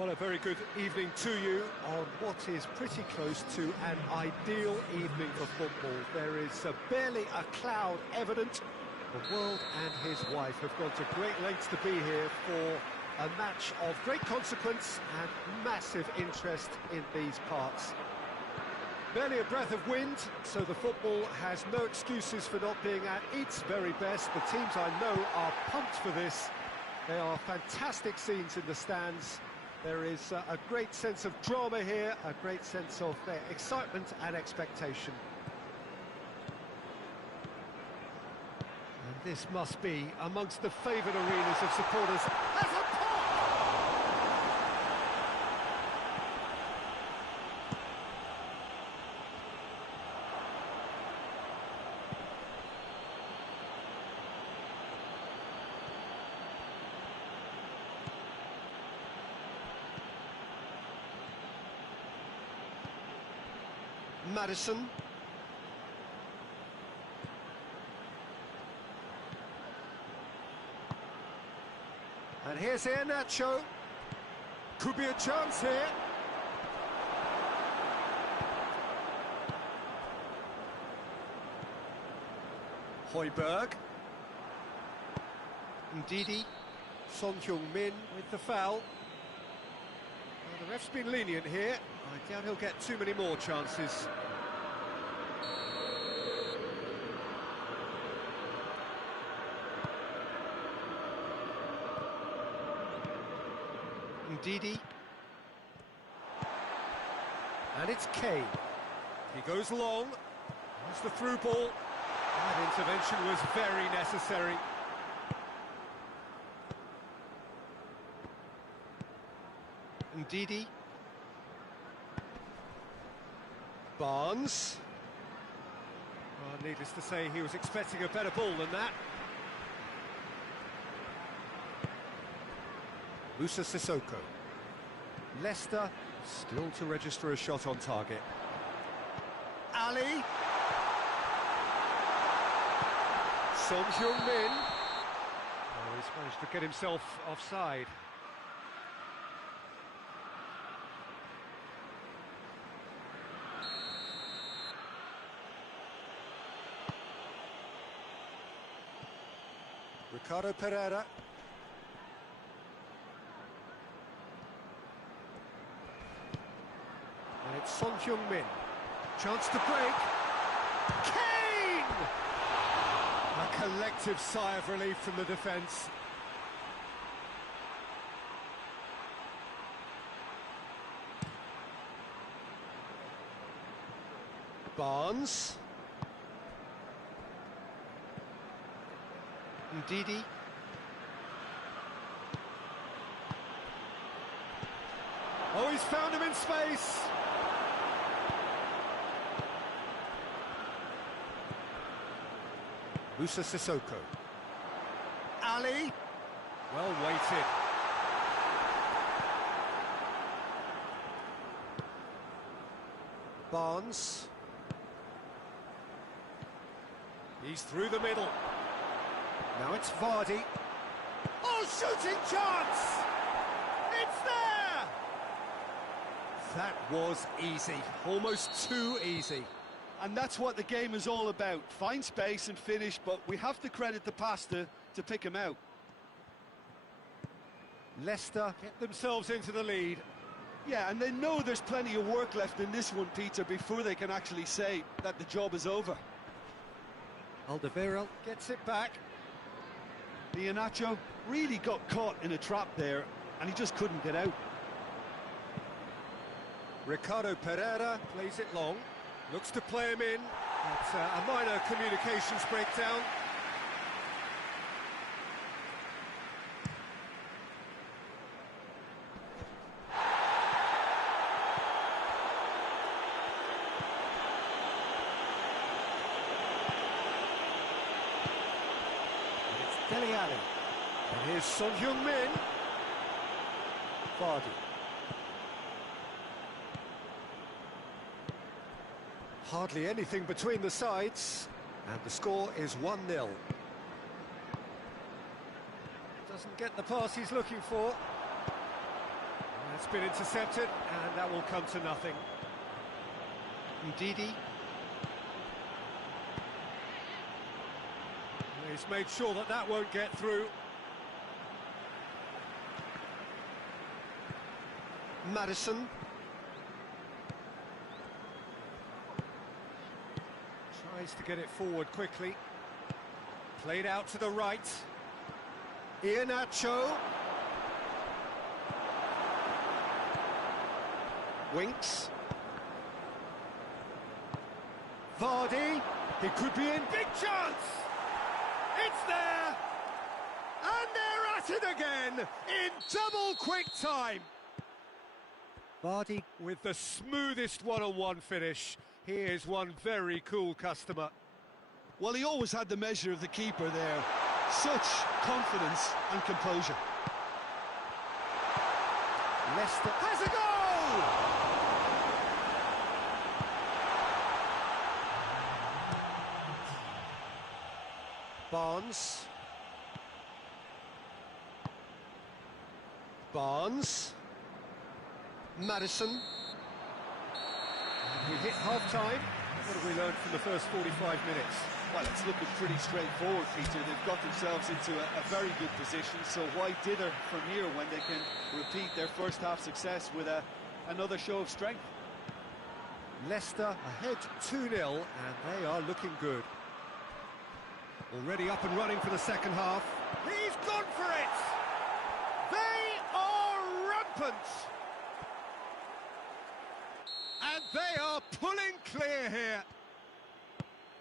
Well, a very good evening to you on what is pretty close to an ideal evening for football. There is barely a cloud evident. The world and his wife have gone to great lengths to be here for a match of great consequence and massive interest in these parts. Barely a breath of wind, so the football has no excuses for not being at its very best. The teams I know are pumped for this. They are fantastic scenes in the stands. There is a great sense of drama here, a great sense of excitement and expectation. And this must be amongst the favoured arenas of supporters. Has a pop! Madison. And here's Nacho. Could be a chance here. Højbjerg. Ndidi. Son Heung-min with the foul. Well, the ref's been lenient here. I doubt he'll get too many more chances. Ndidi. And it's Kane. He goes long. That's the through ball. That intervention was very necessary. Ndidi. Barnes. Well, needless to say, he was expecting a better ball than that. Musa Sissoko. Leicester still to register a shot on target. Ali. Son Heung-min. Oh, he's managed to get himself offside. Ricardo Pereira. And it's Son Heung-min. Chance to break. Kane! A collective sigh of relief from the defence. Barnes. Ndidi. Oh, he's found him in space! Musa Sissoko. Ali. Well weighted. Barnes. He's through the middle. Now it's Vardy. Oh, shooting chance! It's there! That was easy, almost too easy. And that's what the game is all about. Find space and finish, but we have to credit the passer to pick him out. Leicester get themselves into the lead. Yeah, and they know there's plenty of work left in this one, Peter, before they can actually say that the job is over. Alderweireld gets it back. Iheanacho really got caught in a trap there, and he just couldn't get out. Ricardo Pereira plays it long, looks to play him in, but a minor communications breakdown. Dele Alli. And here's Son Heung-min. Vardy. Hardly anything between the sides, and the score is 1-0. Doesn't get the pass he's looking for. It's been intercepted, and that will come to nothing. Ndidi. He's made sure that that won't get through. Madison. Tries to get it forward quickly. Played out to the right. Iheanacho. Winks. Vardy. He could be in. Big chance! It's there! And they're at it again in double quick time. Vardy with the smoothest one-on-one finish. He is one very cool customer. Well, he always had the measure of the keeper there. Such confidence and composure. Leicester has a goal! Barnes. Barnes. Madison. We hit half-time. What have we learned from the first 45 minutes? Well, it's looking pretty straightforward, Peter. They've got themselves into a very good position, so why dither from here when they can repeat their first half success with another show of strength? Leicester ahead 2-0, and they are looking good. Already up and running for the second half. He's gone for it! They are rampant! And they are pulling clear here.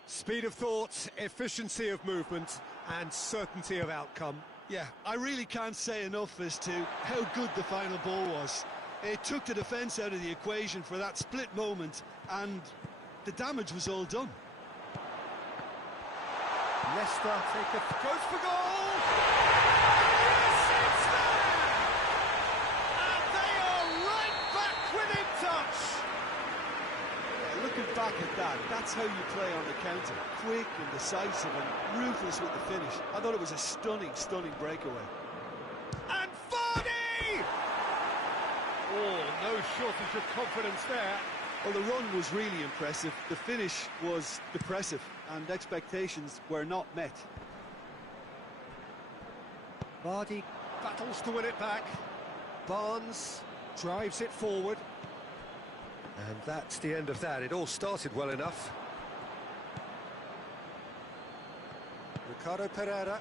Speed of thought, efficiency of movement, and certainty of outcome. Yeah, I really can't say enough as to how good the final ball was. It took the defence out of the equation for that split moment, and the damage was all done. Leicester goes for goal! Yes, it's there! And they are right back within touch! Yeah, looking back at that, that's how you play on the counter. Quick and decisive and ruthless with the finish. I thought it was a stunning, stunning breakaway. And Vardy! Oh, no shortage of confidence there. Well, the run was really impressive. The finish was depressive, and expectations were not met. Vardy battles to win it back. Barnes drives it forward. And that's the end of that. It all started well enough. Ricardo Pereira.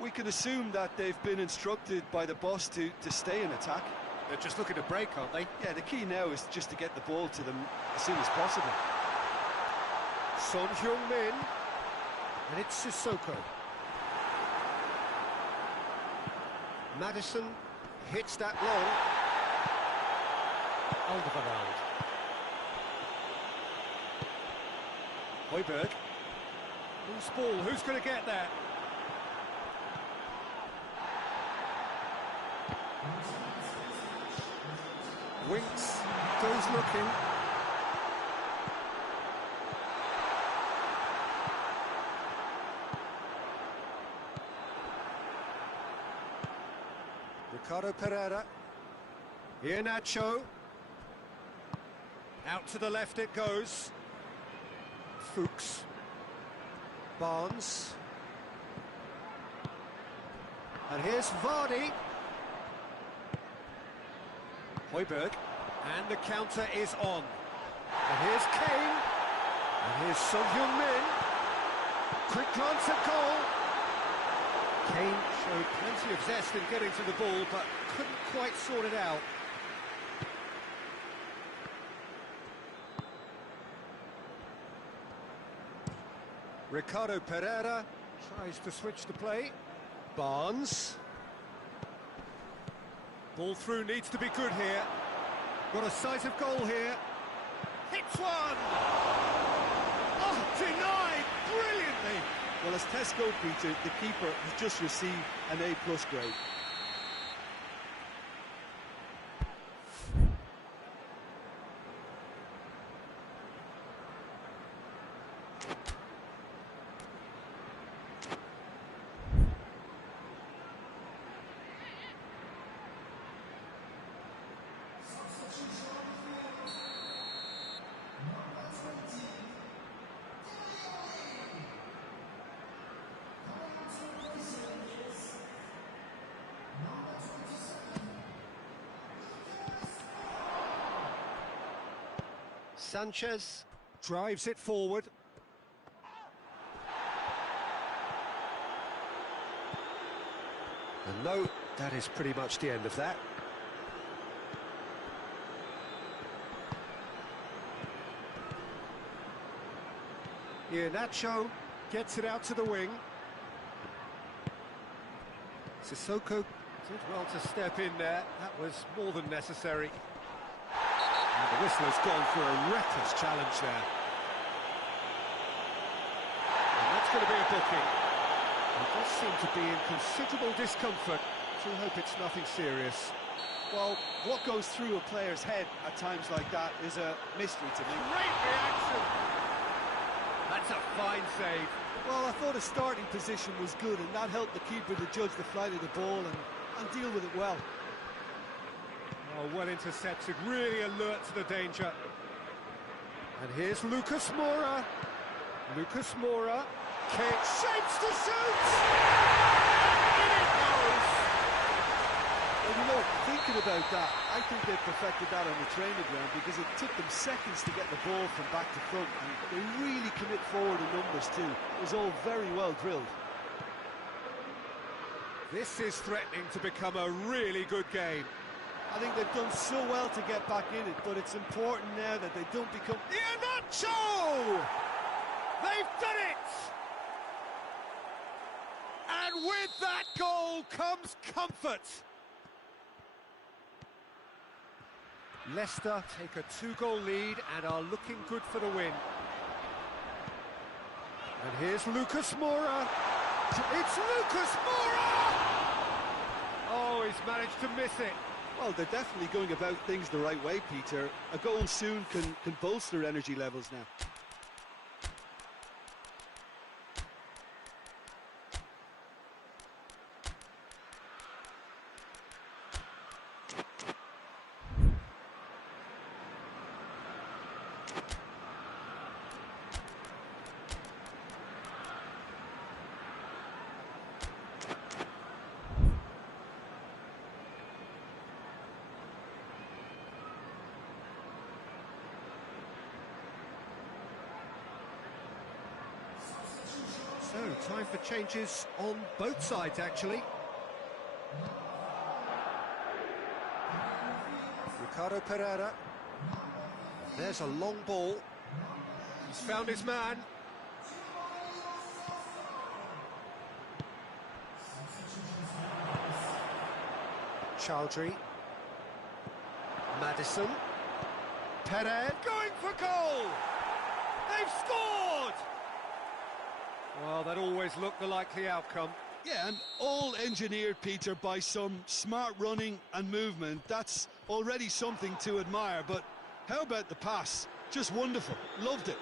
We can assume that they've been instructed by the boss to stay in attack. They're just looking to break, aren't they? Yeah, the key now is just to get the ball to them as soon as possible. Son Heung-min. And it's Sissoko. Madison hits that long. Alderweireld. Højbjerg. Loose ball, who's going to get that? Winks goes looking. Ricardo Pereira. Iheanacho. Out to the left it goes. Fuchs. Barnes. And here's Vardy. Højbjerg. And the counter is on. And here's Kane. And here's Son Heung-min. Quick glance at goal. Kane showed plenty of zest in getting to the ball, but couldn't quite sort it out. Ricardo Pereira tries to switch the play. Barnes. Ball through needs to be good here. Got a sight of goal here. Hits one! Oh, denied brilliantly! Well, as Tesco, Peter, the keeper has just received an A+ grade. Sanchez. Drives it forward. And no, that is pretty much the end of that. Iheanacho gets it out to the wing. Sissoko did well to step in there. That was more than necessary. And the whistler's gone for a reckless challenge there. And that's going to be a booking. He does seem to be in considerable discomfort. So I hope it's nothing serious. Well, what goes through a player's head at times like that is a mystery to me. Great reaction! That's a fine save. Well, I thought his starting position was good, and that helped the keeper to judge the flight of the ball and deal with it well. Oh, well intercepted, really alert to the danger. And here's Lucas Moura. Lucas Moura. Shapes to shoot! In it goes! And you know, thinking about that, I think they perfected that on the training ground because it took them seconds to get the ball from back to front, and they really commit forward in numbers too. It was all very well drilled. This is threatening to become a really good game. I think they've done so well to get back in it, but it's important now that they don't become... Iheanacho! They've done it! And with that goal comes comfort. Leicester take a 2-goal lead and are looking good for the win. And here's Lucas Moura. It's Lucas Moura! Oh, he's managed to miss it. Well, they're definitely going about things the right way, Peter. A goal soon can bolster energy levels now. So, time for changes on both sides, actually. Ricardo Pereira. There's a long ball. He's found his man. Chowdhury. Maddison. Perez going for goal! They've scored! Well, that always looked the likely outcome. Yeah, and all engineered, Peter, by some smart running and movement. That's already something to admire, but how about the pass? Just wonderful. Loved it.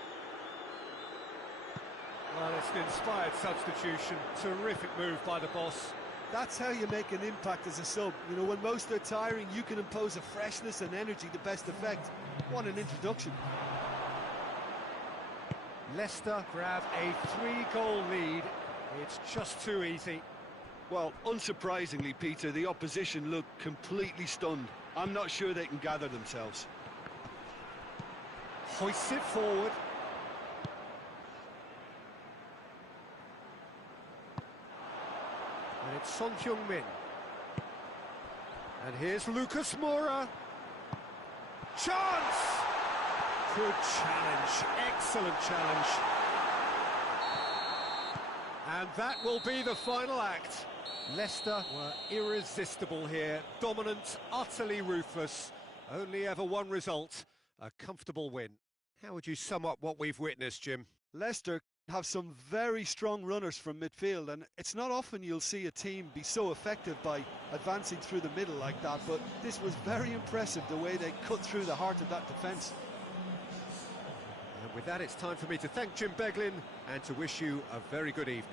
Well, it's an inspired substitution. Terrific move by the boss. That's how you make an impact as a sub. You know, when most are tiring, you can impose a freshness and energy to best effect. What an introduction. Leicester grab a 3-goal lead. It's just too easy. Well, unsurprisingly, Peter, the opposition look completely stunned. I'm not sure they can gather themselves. Hoists it forward. And it's Son Heung-min. And here's Lucas Moura. Chance! Good challenge, excellent challenge. And that will be the final act. Leicester were irresistible here, dominant, utterly ruthless. Only ever one result, a comfortable win. How would you sum up what we've witnessed, Jim? Leicester have some very strong runners from midfield, and it's not often you'll see a team be so effective by advancing through the middle like that, but this was very impressive, the way they cut through the heart of that defence. And with that, it's time for me to thank Jim Beglin and to wish you a very good evening.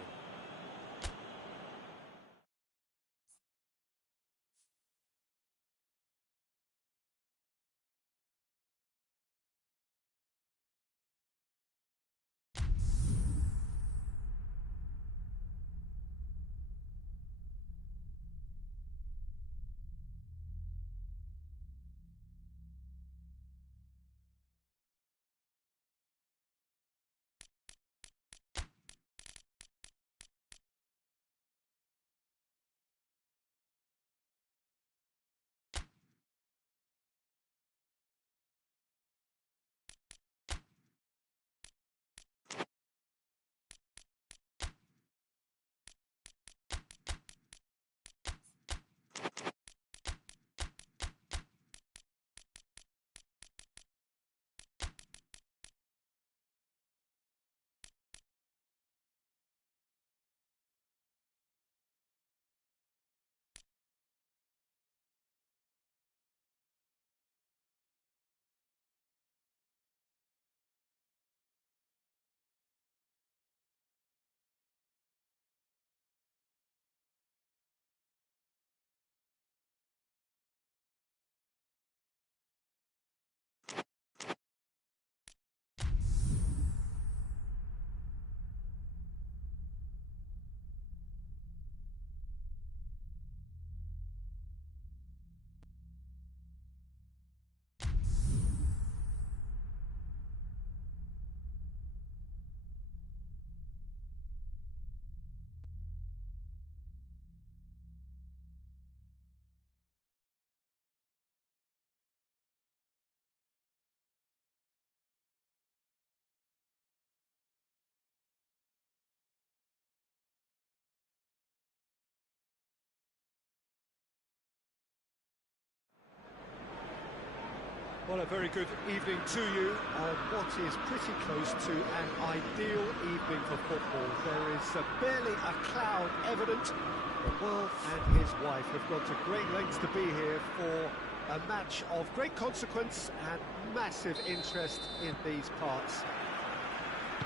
Well, a very good evening to you on what is pretty close to an ideal evening for football. There is barely a cloud evident. The world and his wife have gone to great lengths to be here for a match of great consequence and massive interest in these parts.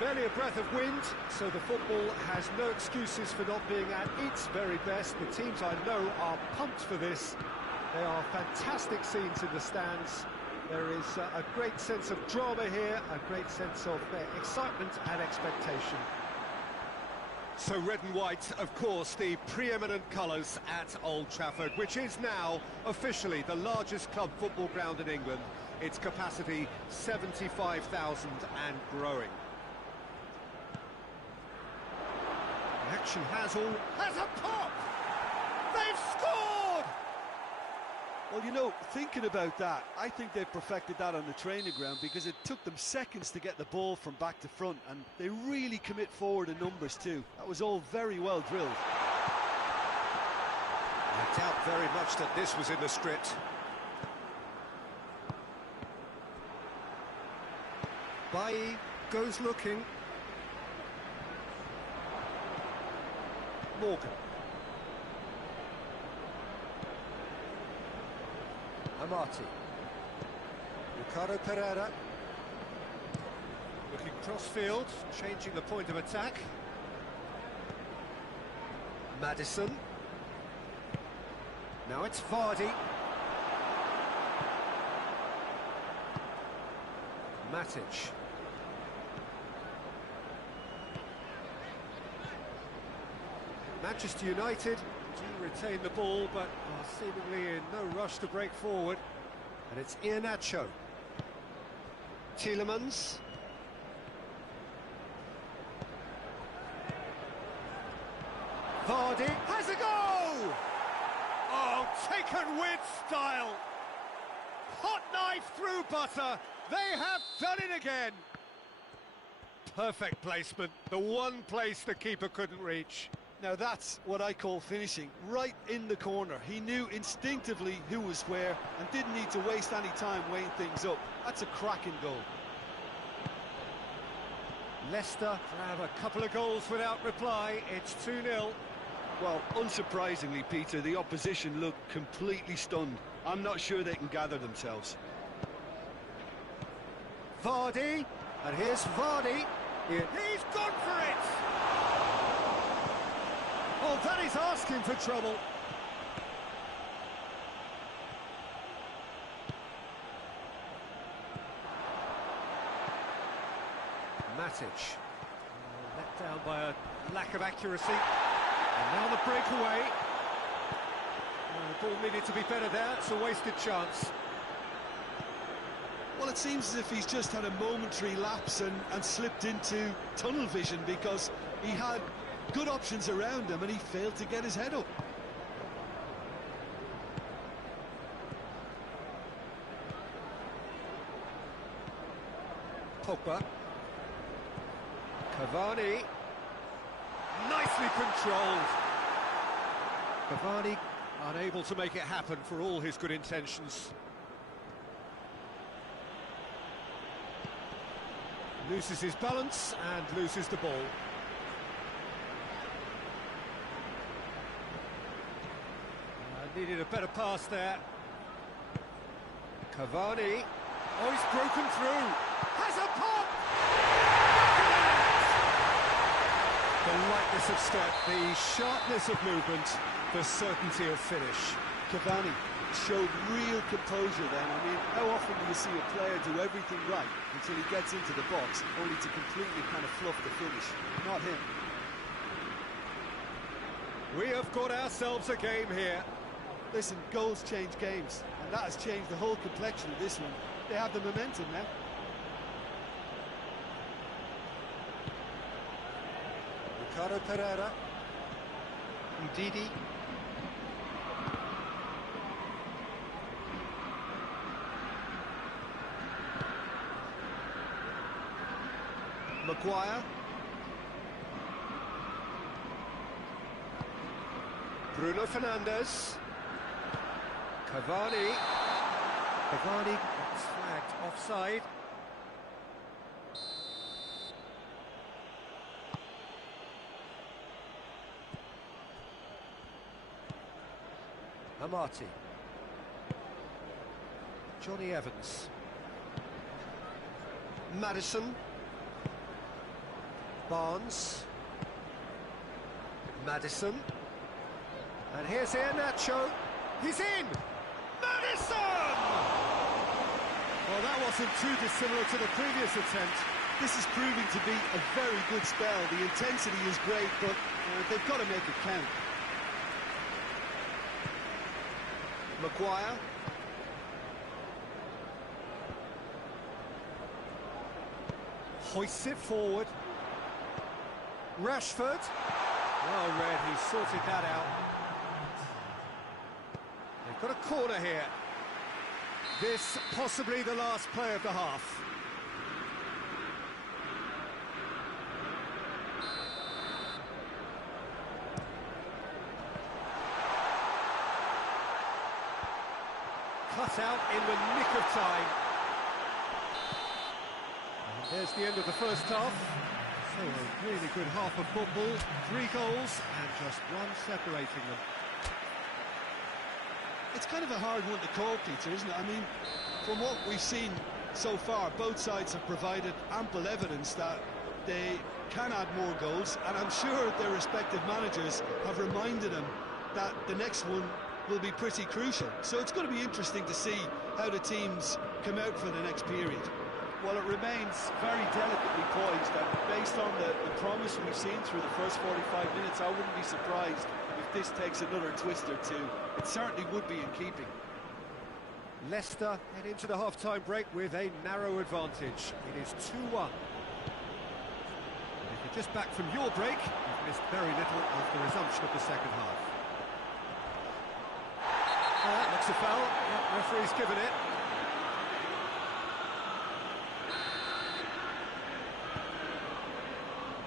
Barely a breath of wind, so the football has no excuses for not being at its very best. The teams I know are pumped for this. There are fantastic scenes in the stands. There is a great sense of drama here, a great sense of excitement and expectation. So red and white, of course, the preeminent colours at Old Trafford, which is now officially the largest club football ground in England. Its capacity 75,000 and growing. The action has a pop! They've scored! Well, you know, thinking about that, I think they perfected that on the training ground because it took them seconds to get the ball from back to front, and they really commit forward in numbers too. That was all very well drilled. I doubt very much that this was in the script. Bailly goes looking. Morgan. Amati. Ricardo Pereira. Looking cross-field, changing the point of attack. Maddison. Now it's Vardy. Matic. Manchester United do retain the ball, but are seemingly in no rush to break forward. And it's Iheanacho. Tielemans. Vardy has a goal! Oh, taken with style! Hot knife through butter. They have done it again. Perfect placement, the one place the keeper couldn't reach. Now that's what I call finishing, right in the corner. He knew instinctively who was where and didn't need to waste any time weighing things up. That's a cracking goal. Leicester have a couple of goals without reply. It's 2-0. Well, unsurprisingly, Peter, the opposition look completely stunned. I'm not sure they can gather themselves. Vardy, and here's Vardy. He's gone for it! Oh, that is asking for trouble. Matic. Let down by a lack of accuracy. And now the breakaway. The ball needed to be better there. It's a wasted chance. Well, it seems as if he's just had a momentary lapse and slipped into tunnel vision because he had good options around him and he failed to get his head up. Pogba. Cavani. Nicely controlled. Cavani unable to make it happen for all his good intentions. Loses his balance and loses the ball. Needed a better pass there. Cavani. Oh, he's broken through. Has a pop! The lightness of step, the sharpness of movement, the certainty of finish. Cavani showed real composure then. I mean, how often do you see a player do everything right until he gets into the box, only to completely kind of fluff the finish? Not him. We have got ourselves a game here. Listen, goals change games, and that has changed the whole complexion of this one. They have the momentum now. Ricardo Pereira. Ndidi. Maguire. Bruno Fernandes. Cavani. Cavani gets flagged offside. Amati. Johnny Evans. Maddison. Barnes. Maddison. And here's Iheanacho. He's in! Maddison! Well, that wasn't too dissimilar to the previous attempt. This is proving to be a very good spell. The intensity is great, but they've got to make it count. Maguire. Hoists it forward. Rashford. Well read, he sorted that out. They've got a corner here. This possibly the last play of the half. Cut out in the nick of time. And there's the end of the first half. So a really good half of football. 3 goals and just one separating them. It's kind of a hard one to call, Peter, isn't it? I mean, from what we've seen so far, both sides have provided ample evidence that they can add more goals, and I'm sure their respective managers have reminded them that the next one will be pretty crucial. So it's going to be interesting to see how the teams come out for the next period. Well, it remains very delicately poised, and based on the promise we've seen through the first 45 minutes, I wouldn't be surprised if this takes another twist or two. It certainly would be in keeping. Leicester head into the half-time break with a narrow advantage. It is 2-1. If you're just back from your break, you've missed very little of the resumption of the second half. That looks a foul. Yep, referee's given it.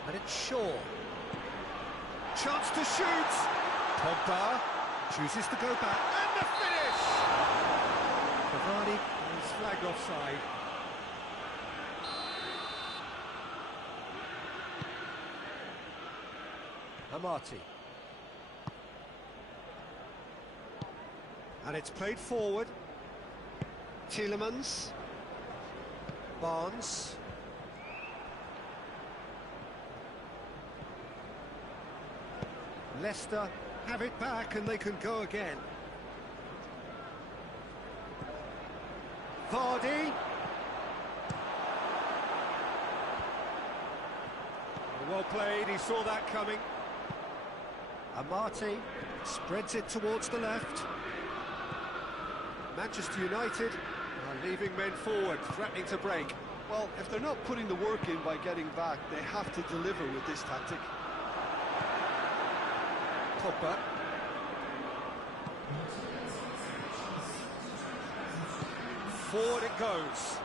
And it's Shaw. Chance to shoot. Pogba chooses to go back. And the finish! Cavani is flagged offside. Amati. And it's played forward. Tielemans. Barnes. Leicester have it back and they can go again. Vardy. Well played, he saw that coming. Amati spreads it towards the left. Manchester United are leaving men forward, threatening to break. Well, if they're not putting the work in by getting back, they have to deliver with this tactic. Pogba. Forward it goes.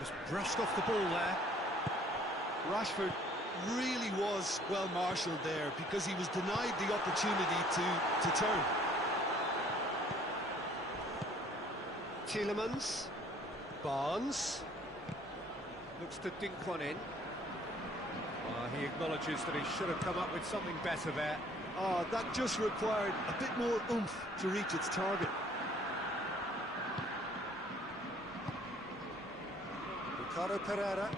Just brushed off the ball there. Rashford really was well marshalled there because he was denied the opportunity to turn. Tielemans. Barnes. Looks to dink one in. He acknowledges that he should have come up with something better there. Oh, that just required a bit more oomph to reach its target. Ricardo Pereira.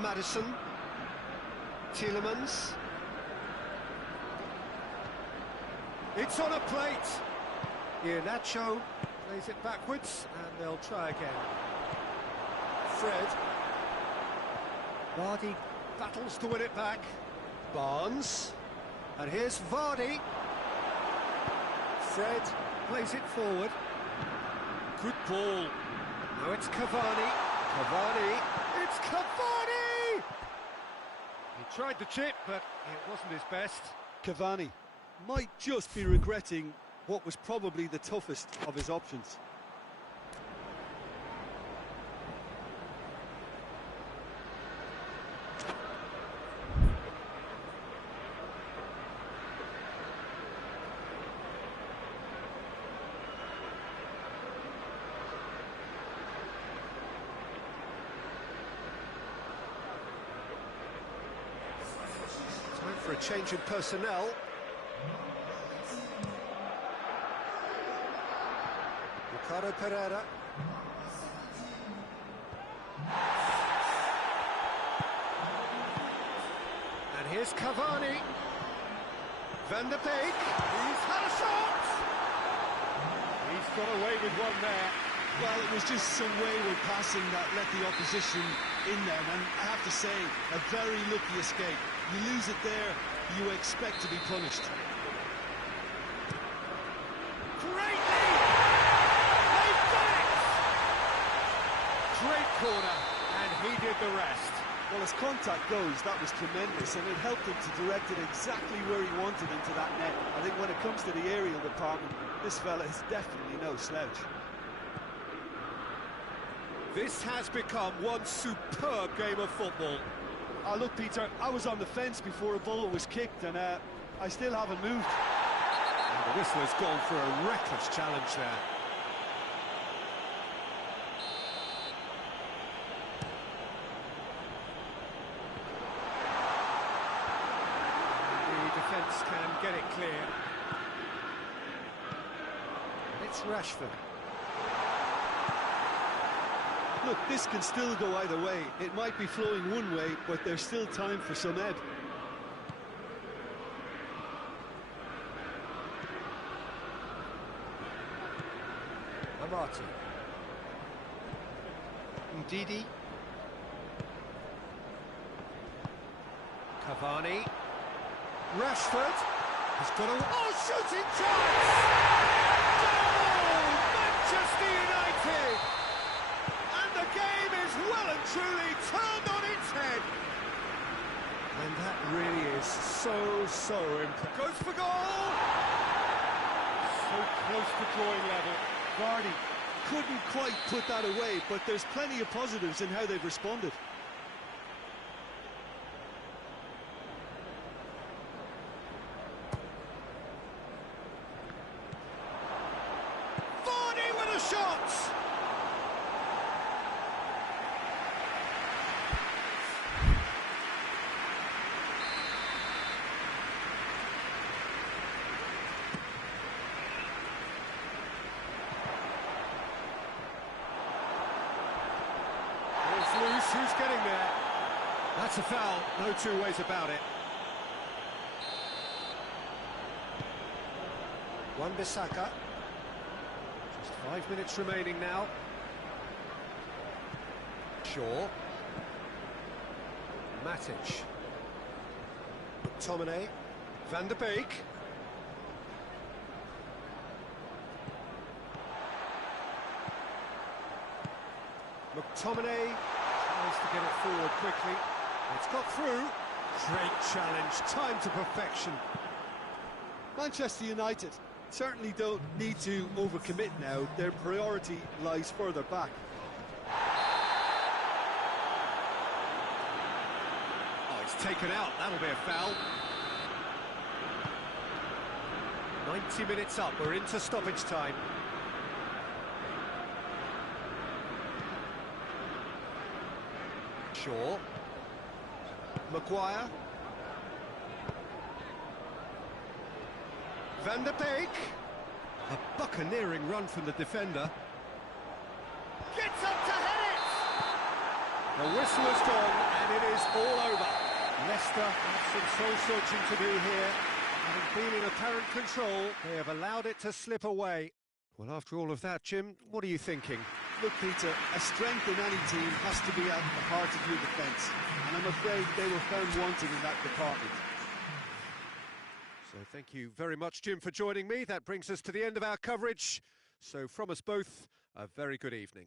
Maddison. Tielemans. It's on a plate. Iheanacho plays it backwards and they'll try again. Fred. Vardy battles to win it back. Barnes. And here's Vardy. Fred plays it forward. Good ball. Now it's Cavani. Cavani. It's Cavani! He tried the chip, but it wasn't his best. Cavani might just be regretting what was probably the toughest of his options. change in personnel. Ricardo Pereira. And here's Cavani. Van der Beek. He's had a shot. He's got away with one there. Well, it was just some wayward passing that let the opposition in there, and I have to say, a very lucky escape. You lose it there, you expect to be punished. Great lead! They've done it! Great corner, and he did the rest. Well, as contact goes, that was tremendous, and it helped him to direct it exactly where he wanted into that net. I think when it comes to the aerial department, this fella is definitely no slouch. This has become one superb game of football. Oh, look, Peter, I was on the fence before a ball was kicked, and I still haven't moved. And the whistler's gone for a reckless challenge there. The defence can get it clear. It's Rashford. Look, this can still go either way. It might be flowing one way, but there's still time for some ebb. Amati. Ndidi. Cavani. Rashford. He's got a... Oh, shooting chance! Goal! Manchester United! And the game is well and truly turned on its head. And that really is so impressive. Goes for goal! So close to drawing level. Vardy couldn't quite put that away, but there's plenty of positives in how they've responded. Vardy with a shot! Loose, who's getting there? That's a foul, no two ways about it. Wan-Bissaka. Just 5 minutes remaining now. Shaw. Matic. McTominay. Van der Beek. McTominay tries to get it forward quickly. It's got through. Great challenge, time to perfection. Manchester United certainly don't need to overcommit now. Their priority lies further back. Oh, it's taken out, that'll be a foul. 90 minutes up, we're into stoppage time. Shaw. Maguire. Van der Beek. A buccaneering run from the defender. Gets up to head it! The whistle has gone and it is all over. Leicester have some soul-searching to do here. Having been in apparent control, they have allowed it to slip away. Well, after all of that, Jim, what are you thinking? Look, Peter, a strength in any team has to be at the heart of your defence, and I'm afraid they were found wanting in that department. So thank you very much, Jim, for joining me. That brings us to the end of our coverage. So from us both, a very good evening.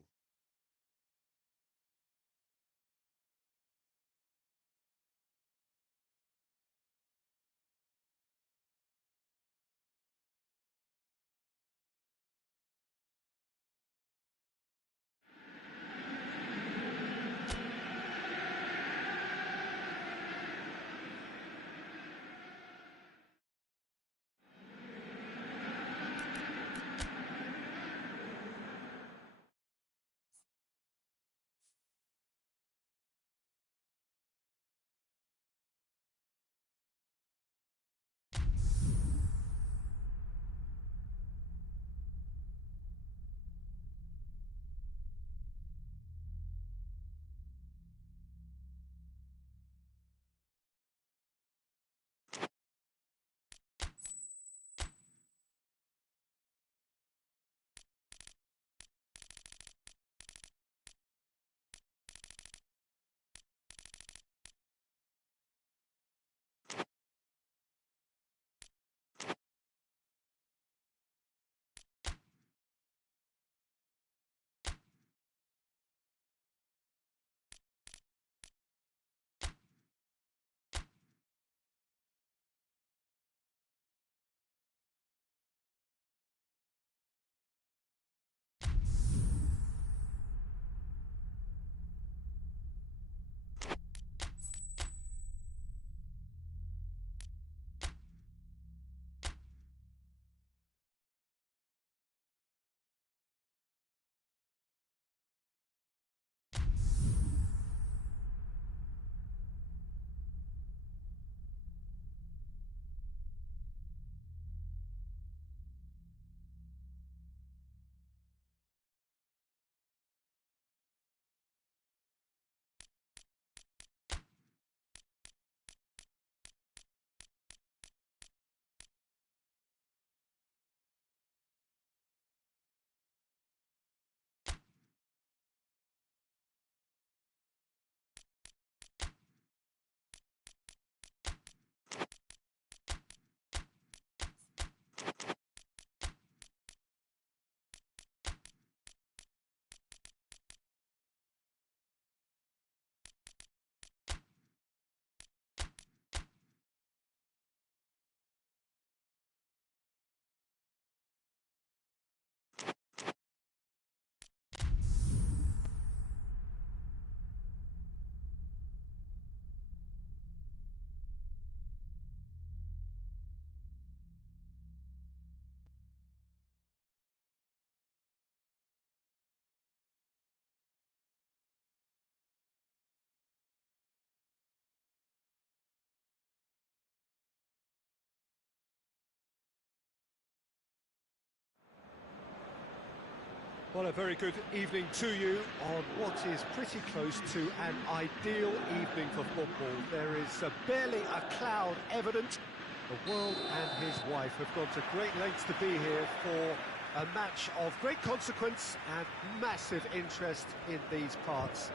Well, a very good evening to you on what is pretty close to an ideal evening for football. There is barely a cloud evident. The world and his wife have gone to great lengths to be here for a match of great consequence and massive interest in these parts.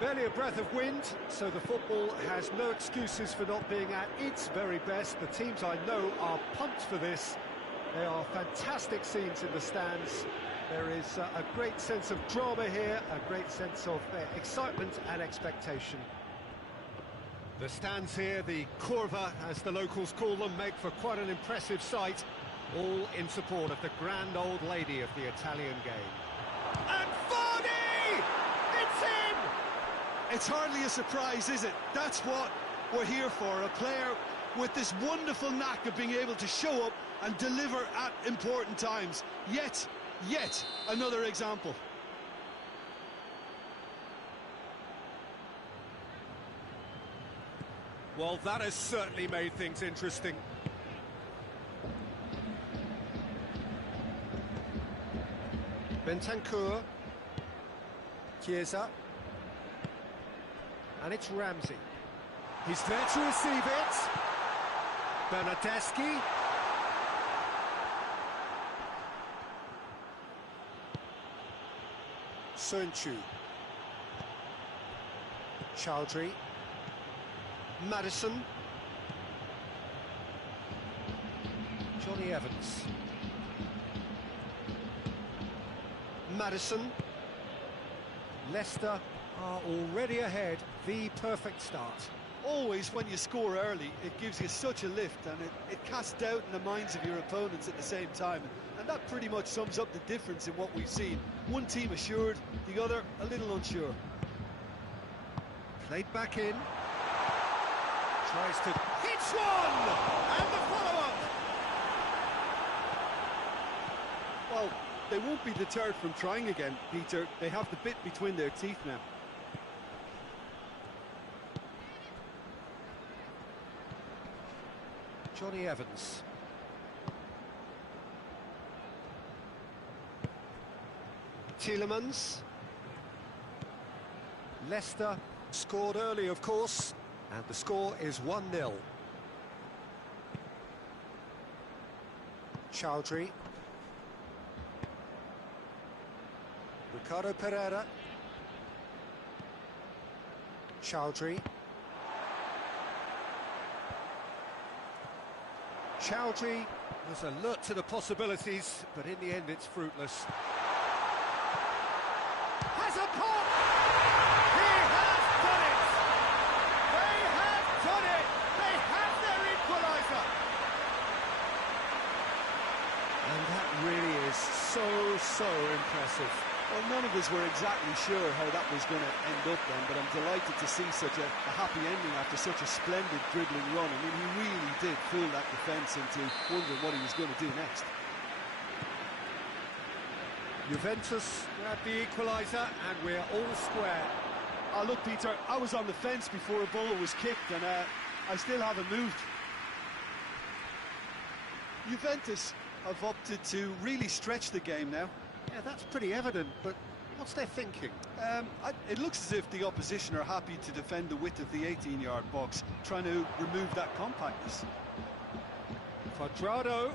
Barely a breath of wind, so the football has no excuses for not being at its very best. The teams I know are pumped for this. There are fantastic scenes in the stands. There is a great sense of drama here, a great sense of excitement and expectation. The stands here, the curva, as the locals call them, make for quite an impressive sight, all in support of the grand old lady of the Italian game. And Vardy! It's in! It's hardly a surprise, is it? That's what we're here for, a player with this wonderful knack of being able to show up and deliver at important times. Yet another example. Well, that has certainly made things interesting. Bentancur, Chiesa, and it's Ramsey. He's there to receive it. Bernardeschi. Sönchu. Chowdhury. Maddison. Johnny Evans. Maddison. Leicester are already ahead. The perfect start. Always when you score early, it gives you such a lift, and it casts doubt in the minds of your opponents at the same time. And that pretty much sums up the difference in what we've seen. One team assured, the other a little unsure. Played back in. Tries to... hits one! And the follow-up! Well, they won't be deterred from trying again, Peter. They have the bit between their teeth now. Johnny Evans. Tielemans. Leicester scored early, of course, and the score is 1-0. Chowdhury. Ricardo Pereira. Chowdhury. Chowdhury was alert to the possibilities, but in the end it's fruitless. Has a pop! He has done it! They have done it! They have their equaliser! And that really is so impressive. Well, none of us were exactly sure how that was going to end up then, but I'm delighted to see such a happy ending after such a splendid dribbling run. I mean, he really did fool that defence into wondering what he was going to do next. Juventus grab the equaliser, and we're all square. Oh, look, Peter, I was on the fence before a ball was kicked, and I still haven't moved. Juventus have opted to really stretch the game now. Yeah, that's pretty evident, but what's their thinking? It looks as if the opposition are happy to defend the width of the 18-yard box, trying to remove that compactness. Quadrado.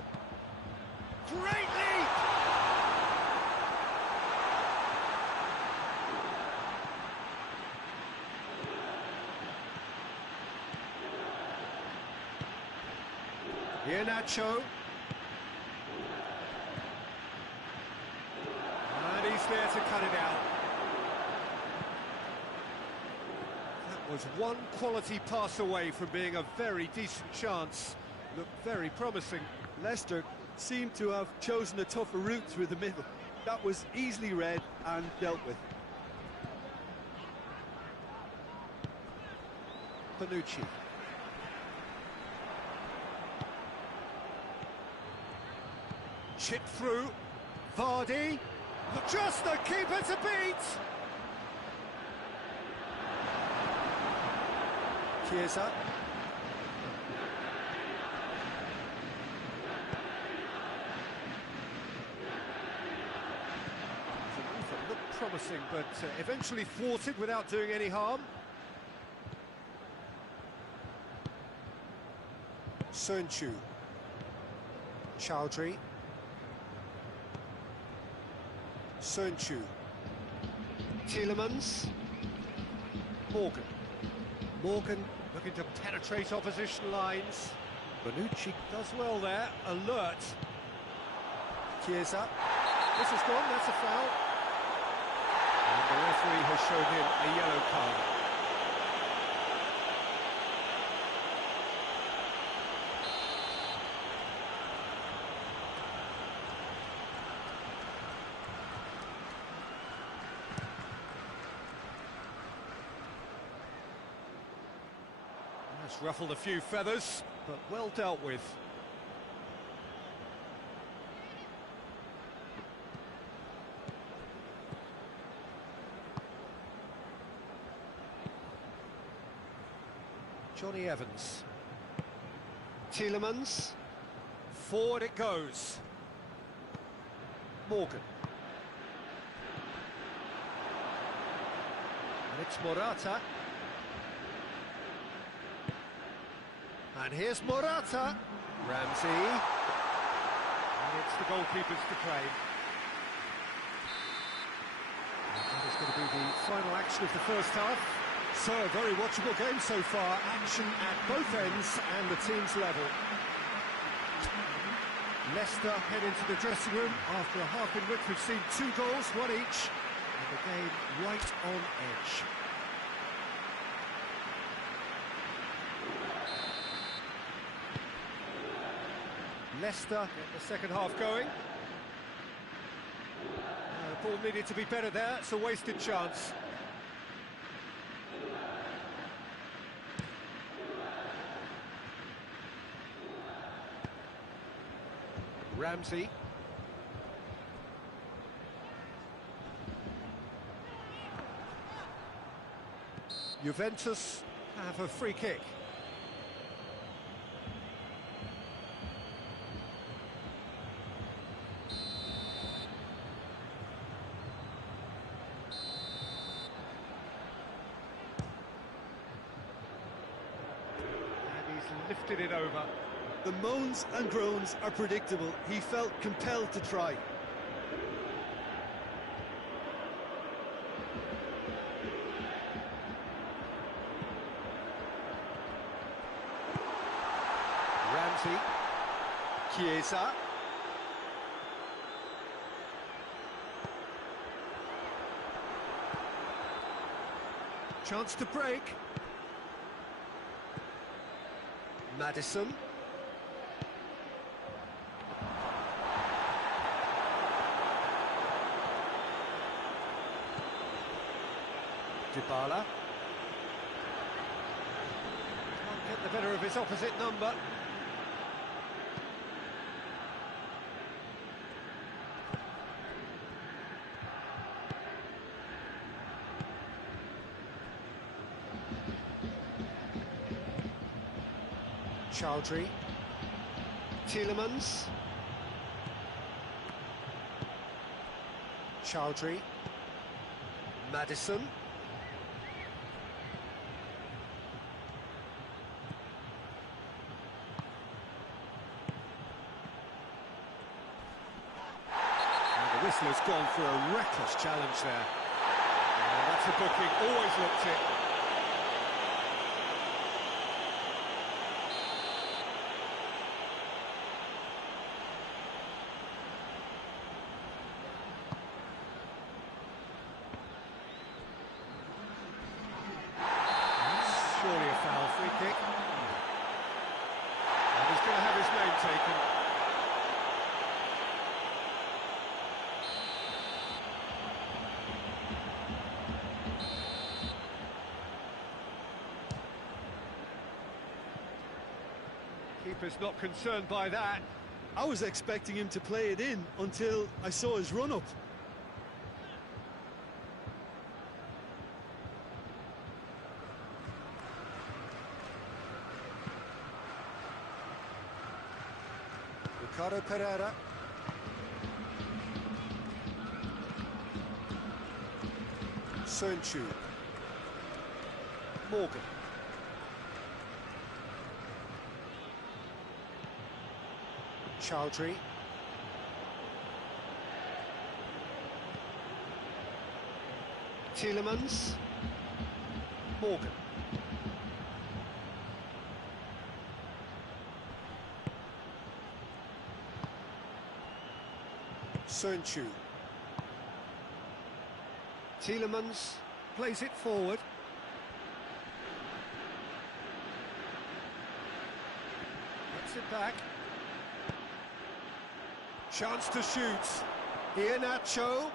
Great leap! Iheanacho. And he's there to cut it out. That was one quality pass away from being a very decent chance. Looked very promising. Leicester seemed to have chosen a tougher route through the middle. That was easily read and dealt with. Bonucci. Chip through. Vardy. Just the keeper to beat. Chiesa. promising, but eventually thwarted without doing any harm. Sönchu. Chowdhury. Sönchu. Tielemans. Morgan. Morgan looking to penetrate opposition lines. Bonucci does well there, alert. Chiesa. This is gone, that's a foul. And the referee has shown him a yellow card. That's ruffled a few feathers, but well dealt with. Johnny Evans. Tielemans. Forward it goes. Morgan. And it's Morata. And here's Morata. Ramsey. And it's the goalkeepers to claim. And that is going to be the final action of the first half. So, a very watchable game so far. Action at both ends and the team's level. Leicester head into the dressing room after a half in which we've seen 2 goals, 1 each. And the game right on edge. Leicester get the second half going. The ball needed to be better there, it's a wasted chance. Ramsey. Juventus have a free kick. Lifted it over. The moans and groans are predictable. He felt compelled to try. Ramsey. Chiesa. Chance to break. Maddison. Dybala. Can't get the better of his opposite number. Chowdhury. Tielemans. Chowdhury. Maddison. And the whistler's gone for a reckless challenge there. That's a booking, always looked it. Surely a foul, free kick. And he's going to have his name taken. Keeper's not concerned by that. I was expecting him to play it in until I saw his run-up. Ricardo Pereira. Sönchu. Morgan. Chowdhury. Tielemans. Morgan. Sönchu. Tielemans plays it forward. Gets it back. Chance to shoot. Iheanacho.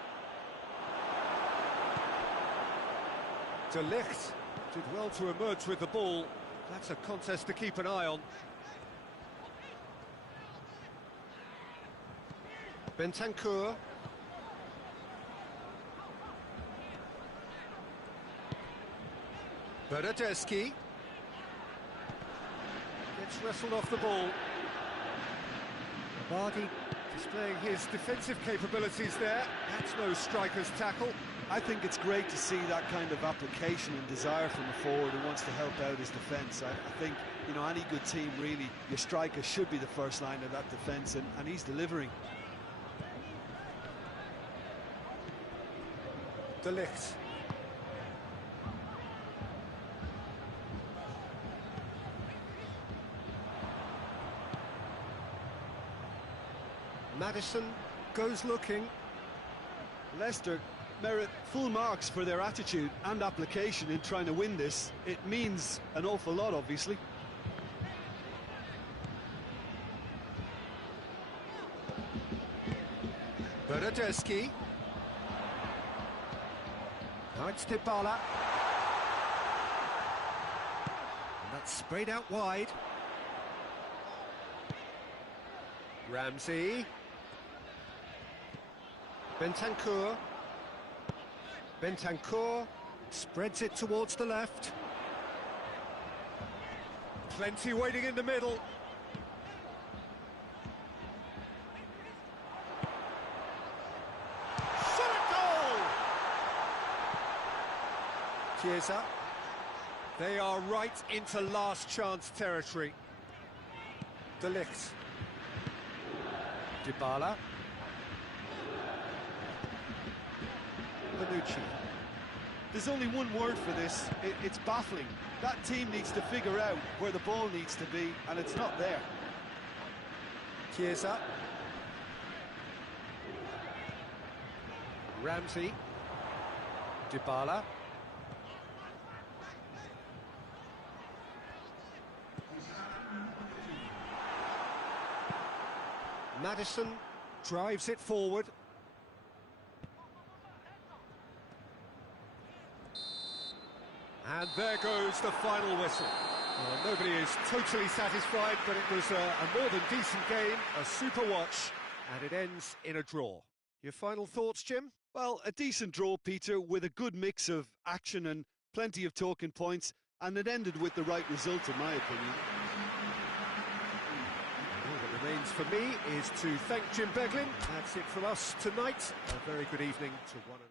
De Ligt did well to emerge with the ball. That's a contest to keep an eye on. Bentancur. Bernardeschi. Gets wrestled off the ball. Vardy displaying his defensive capabilities there. That's no striker's tackle. I think it's great to see that kind of application and desire from a forward who wants to help out his defence. I think, you know, any good team, really, your striker should be the first line of that defence, and he's delivering. De Ligt. Maddison goes looking. Leicester merit full marks for their attitude and application in trying to win this. It means an awful lot, obviously. Bernardeschi. Now it's Dybala. And that's sprayed out wide. Ramsey. Bentancur. Bentancur spreads it towards the left. Plenty waiting in the middle. Shot at goal! Chiesa. They are right into last chance territory. De Ligt. Dybala. Bonucci. There's only one word for this. It's baffling. That team needs to figure out where the ball needs to be, and it's not there. Chiesa. Ramsey. Dybala. Maddison drives it forward. And there goes the final whistle. Well, nobody is totally satisfied, but it was a more than decent game, a super watch, and it ends in a draw. Your final thoughts, Jim? Well, a decent draw, Peter, with a good mix of action and plenty of talking points, and it ended with the right result, in my opinion. All that remains for me is to thank Jim Beglin. That's it from us tonight. A very good evening to one and all.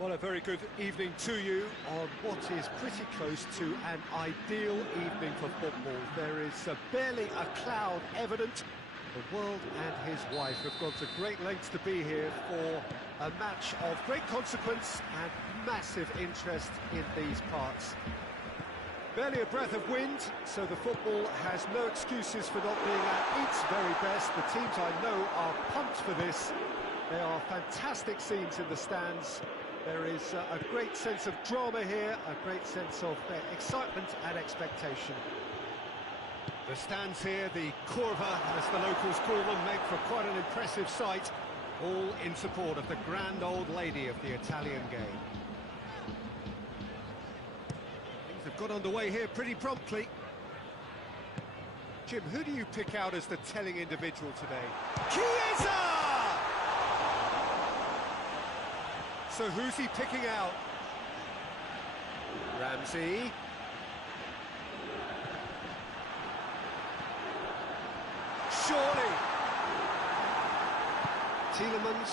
Well, a very good evening to you on what is pretty close to an ideal evening for football. There is barely a cloud evident. The world and his wife have gone to great lengths to be here for a match of great consequence and massive interest in these parts. Barely a breath of wind, so the football has no excuses for not being at its very best. The teams I know are pumped for this. There are fantastic scenes in the stands. There is a great sense of drama here, a great sense of excitement and expectation. The stands here, the curva, as the locals call them, make for quite an impressive sight, all in support of the grand old lady of the Italian game. Things have got underway here pretty promptly. Jim, who do you pick out as the telling individual today? Chiesa! So who's he picking out? Ramsey. Surely. Tielemans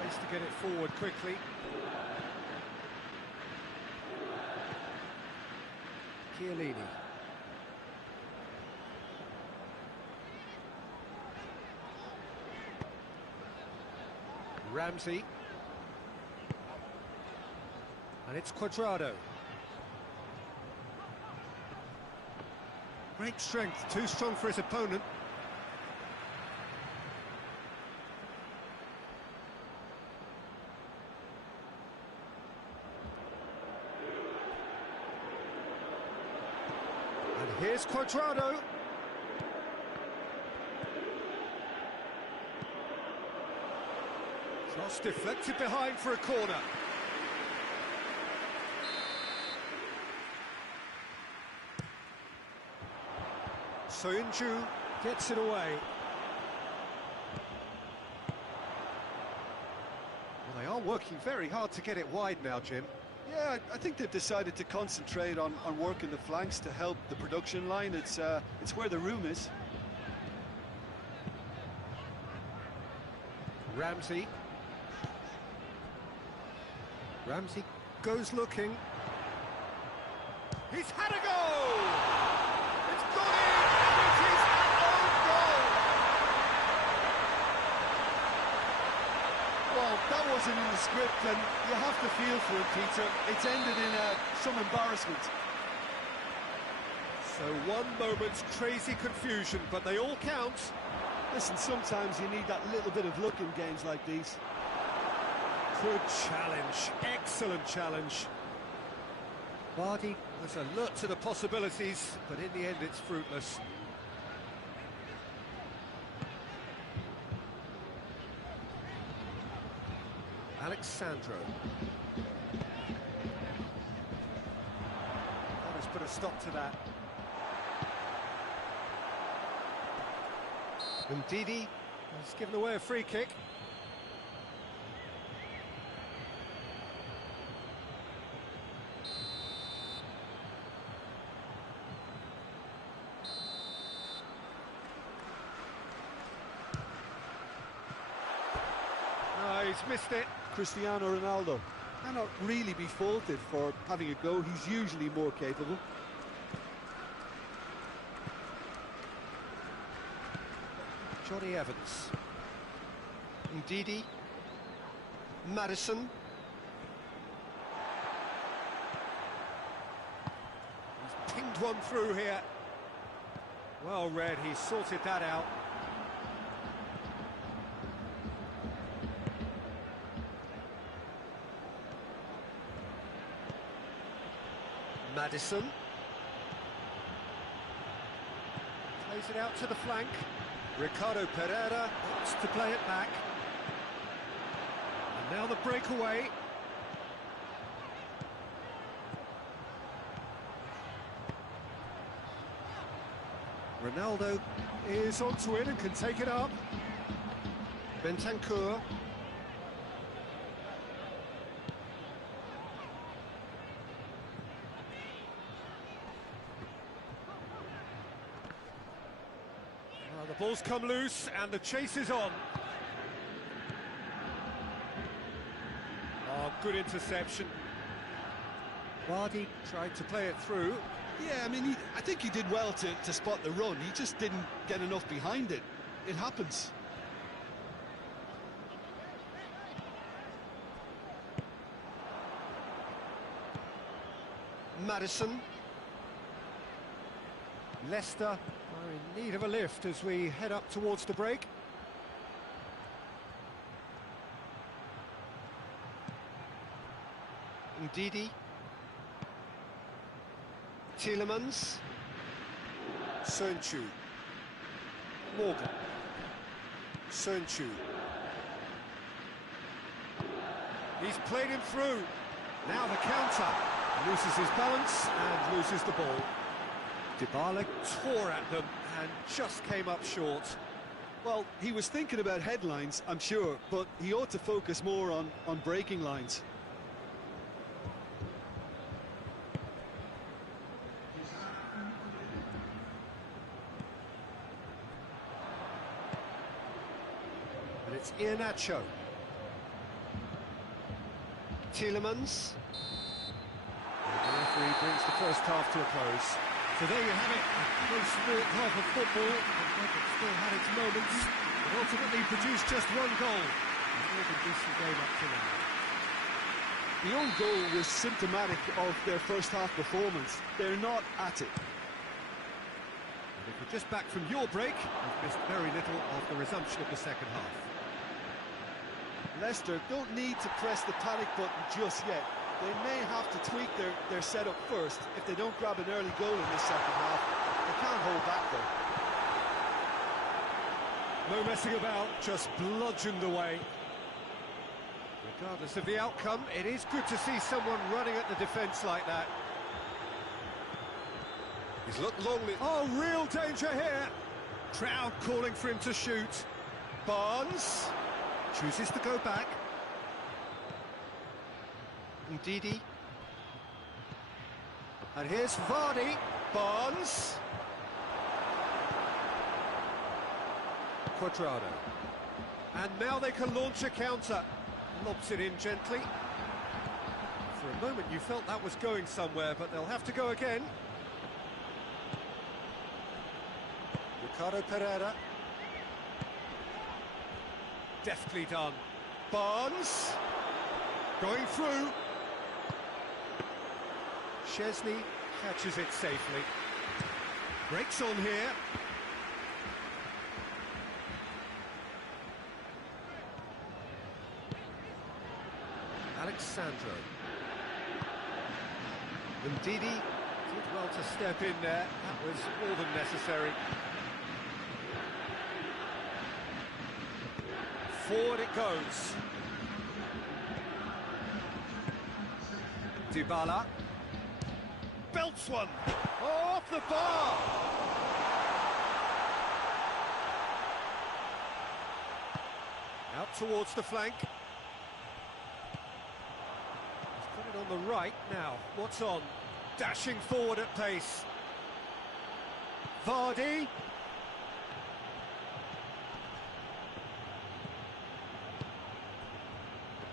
tries to get it forward quickly. Chiellini. Ramsey. And it's Cuadrado. Great strength, too strong for his opponent. And here's Cuadrado. Cross deflected behind for a corner. Soyuncu gets it away. Well, they are working very hard to get it wide now, Jim. Yeah, I think they've decided to concentrate on working the flanks to help the production line. It's where the room is. Ramsey. Ramsey goes looking. He's had a goal! It's gone in, and it is an own goal! Well, that wasn't in the script, and you have to feel for it, Peter. It's ended in some embarrassment. So one moment's crazy confusion, but they all count. Listen, sometimes you need that little bit of luck in games like these. Good challenge, excellent challenge. Vardy was alert to the possibilities, but in the end it's fruitless. Alexandro. That has put a stop to that. And Didi has given away a free kick. No, he's missed it. Cristiano Ronaldo cannot really be faulted for having a go. He's usually more capable. Johnny Evans. Ndidi. Maddison. He's pinged one through here. Well read, he sorted that out. Maddison. Plays it out to the flank. Ricardo Pereira wants to play it back. And now the breakaway. Ronaldo is onto it and can take it up. Bentancur. The ball's come loose and the chase is on. Oh, good interception. Vardy tried to play it through. Yeah, I mean, I think he did well to spot the run. He just didn't get enough behind it. It happens. Maddison. Leicester are in need of a lift as we head up towards the break. Ndidi. Tielemans. Sönchu. Morgan. Sönchu. He's played him through. Now the counter. Loses his balance and loses the ball. Dybala tore at them and just came up short. Well, he was thinking about headlines, I'm sure, but he ought to focus more on breaking lines. And it's Iheanacho. Tielemans. The referee brings the first half to a close. So there you have it, a close-fought half of football. It still had its moments, but ultimately produced just one goal. More than decent game up to now. The own goal was symptomatic of their first half performance. They're not at it. And if you're just back from your break, you've missed very little of the resumption of the second half. Leicester don't need to press the panic button just yet. They may have to tweak their setup first. If they don't grab an early goal in this second half, they can't hold back though. No messing about, just bludgeoned away. Regardless of the outcome, it is good to see someone running at the defence like that. He's looked longly. Oh, real danger here. Crowd calling for him to shoot. Barnes chooses to go back. Ndidi. And here's Vardy. Barnes. Cuadrado. And now they can launch a counter. Lobs it in gently. For a moment you felt that was going somewhere, but they'll have to go again. Ricardo Pereira. Deftly done. Barnes. Going through. Chesney catches it safely. Breaks on here. Alexandro. Ndidi did well to step in there. That was more than necessary. Forward it goes. Dybala. Belts one. Oh, off the bar. Out towards the flank. He's got it on the right now. What's on? Dashing forward at pace. Vardy.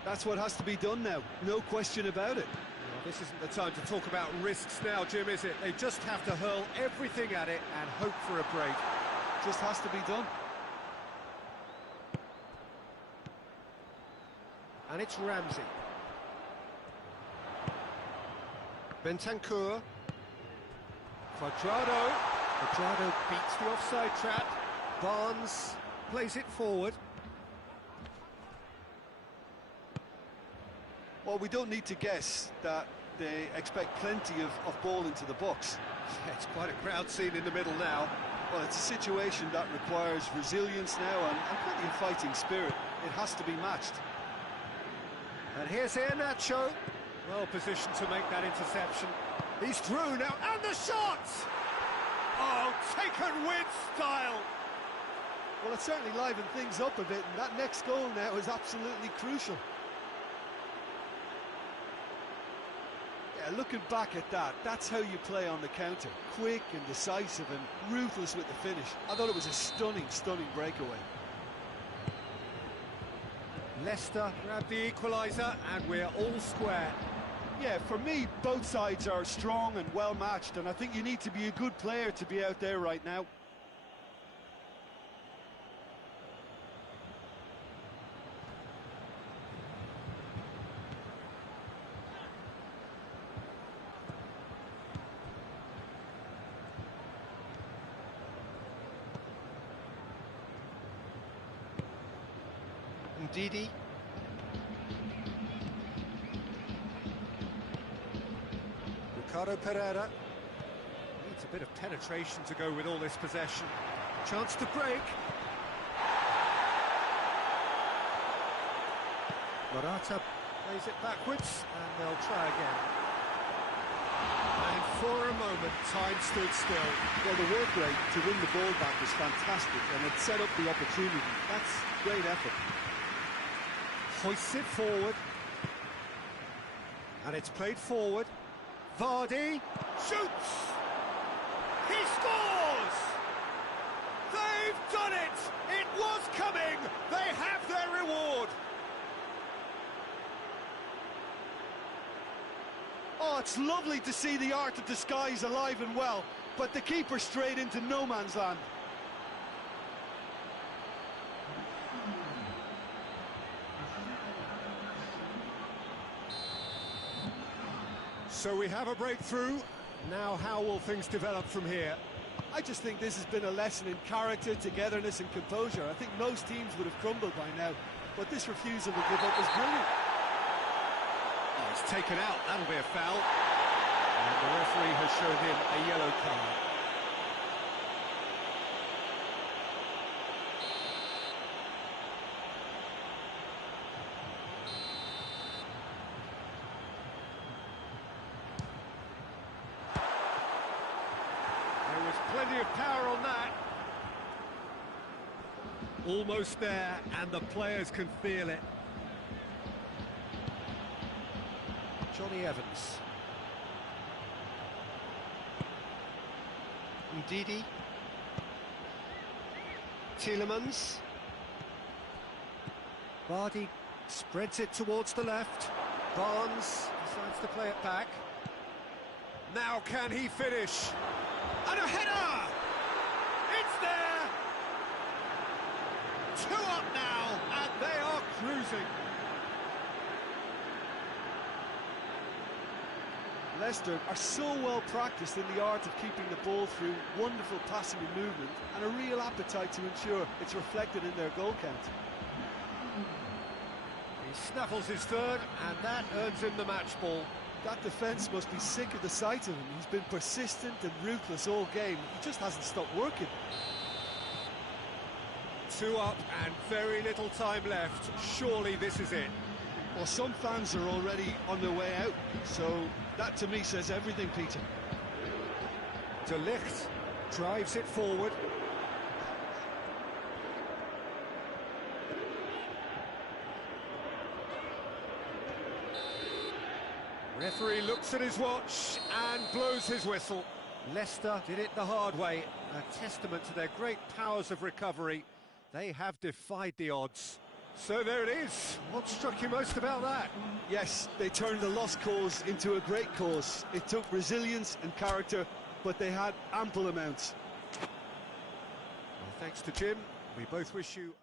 That's what has to be done now, no question about it. Well, this isn't the time to talk about risks now, Jim, is it? They just have to hurl everything at it and hope for a break. Just has to be done. And it's Ramsey. Bentancur. Cuadrado. Cuadrado beats the offside trap. Barnes plays it forward. Well, we don't need to guess that they expect plenty of ball into the box. Yeah, it's quite a crowd scene in the middle now. Well, it's a situation that requires resilience now and plenty of fighting spirit. It has to be matched. And here's Iheanacho. Well positioned to make that interception. He's through now, and the shot! Oh, taken with style! Well, it certainly livened things up a bit, and that next goal now is absolutely crucial. Yeah, looking back at that, that's how you play on the counter. Quick and decisive and ruthless with the finish. I thought it was a stunning, stunning breakaway. Leicester grab the equaliser and we're all square. Yeah, for me, both sides are strong and well matched, and I think you need to be a good player to be out there right now. Ndidi. Ricardo Pereira. Needs a bit of penetration to go with all this possession. Chance to break. Morata plays it backwards, and they'll try again. And for a moment, time stood still. Well, the work rate to win the ball back was fantastic, and it set up the opportunity. That's great effort. Hoists it forward. And it's played forward. Vardy shoots! He scores! They've done it! It was coming! They have their reward! Oh, it's lovely to see the art of disguise alive and well, but the keeper straight into no man's land. So we have a breakthrough. Now how will things develop from here? I just think this has been a lesson in character, togetherness and composure. I think most teams would have crumbled by now, but this refusal to give up is brilliant. Oh, it's taken out, that'll be a foul. And the referee has shown him a yellow card. There was plenty of power on that. Almost there, and the players can feel it. Johnny Evans. Ndidi. Tielemans. Vardy spreads it towards the left. Barnes decides to play it back. Now can he finish? And a header! It's there! 2 up now, and they are cruising. Leicester are so well practiced in the art of keeping the ball through wonderful passing and movement, and a real appetite to ensure it's reflected in their goal count. He snaffles his third, and that earns him the match ball. That defence must be sick of the sight of him. He's been persistent and ruthless all game. He just hasn't stopped working. 2 up and very little time left. Surely this is it. Well, some fans are already on their way out, so that to me says everything, Peter. De Ligt drives it forward. Referee looks at his watch and blows his whistle. Leicester did it the hard way, a testament to their great powers of recovery. They have defied the odds. So there it is. What struck you most about that? Yes, they turned a lost cause into a great cause. It took resilience and character, but they had ample amounts. Well, thanks to Jim, we both wish you...